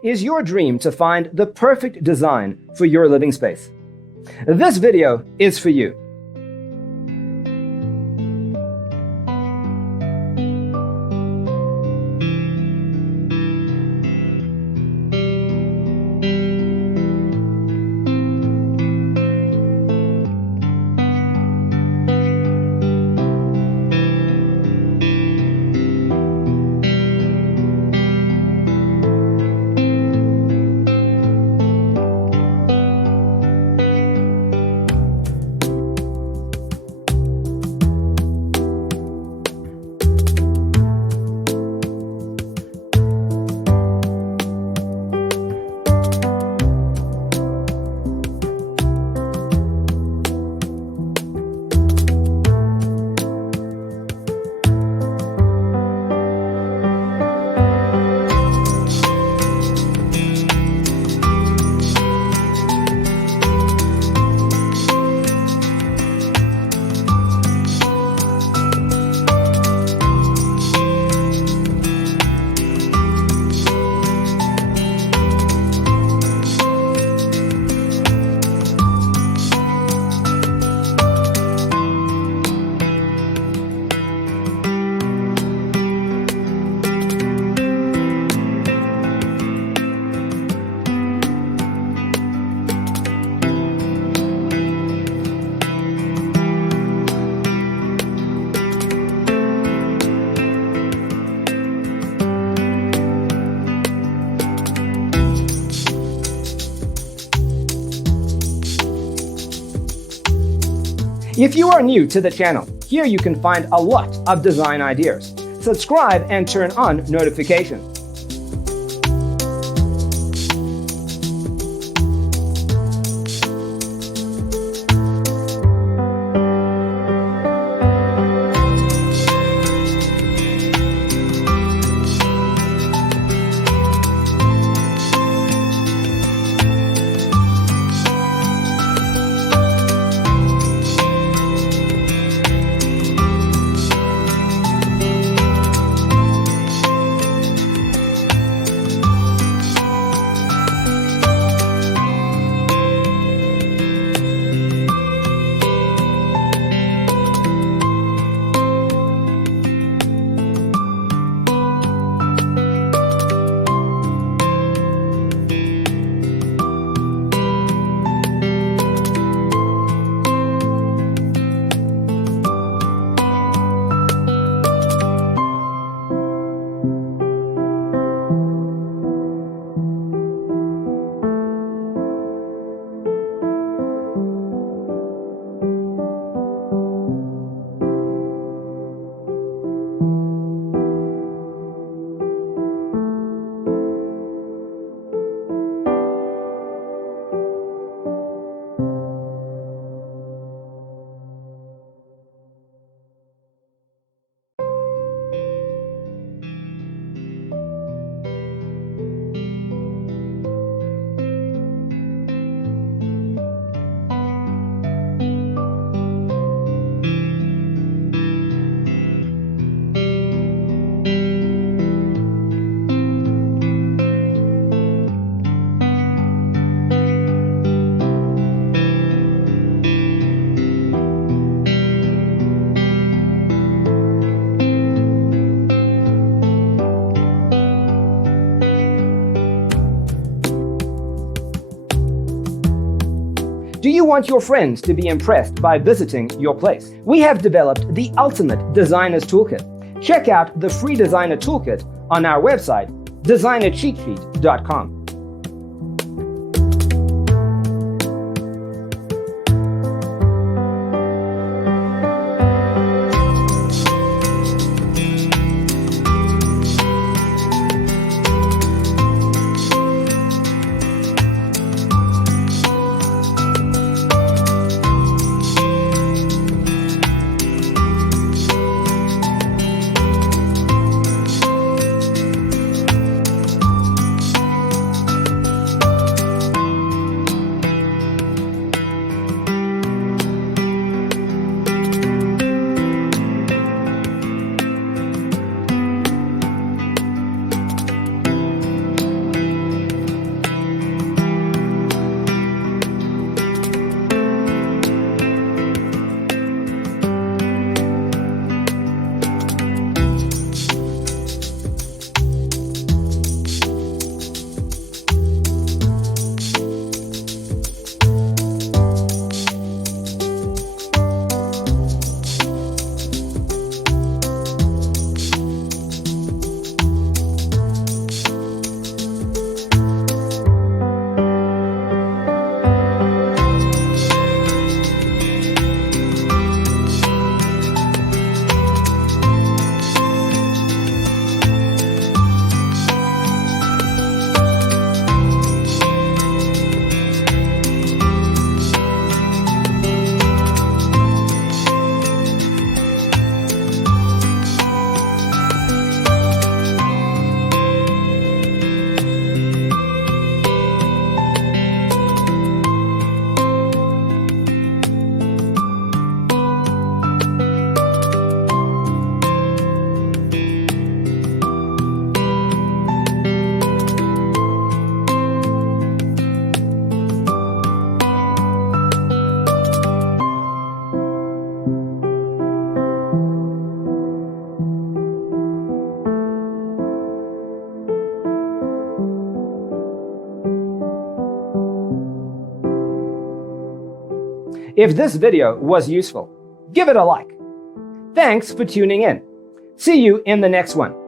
Is your dream to find the perfect design for your living space? This video is for you. If you are new to the channel, here you can find a lot of design ideas. Subscribe and turn on notifications. Do you want your friends to be impressed by visiting your place? We have developed the ultimate designer's toolkit. Check out the free designer toolkit on our website, designercheatsheet.com. If this video was useful, give it a like. Thanks for tuning in. See you in the next one.